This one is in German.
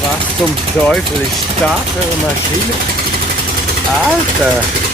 Was zum Teufel ist das für eine Maschine? Alter!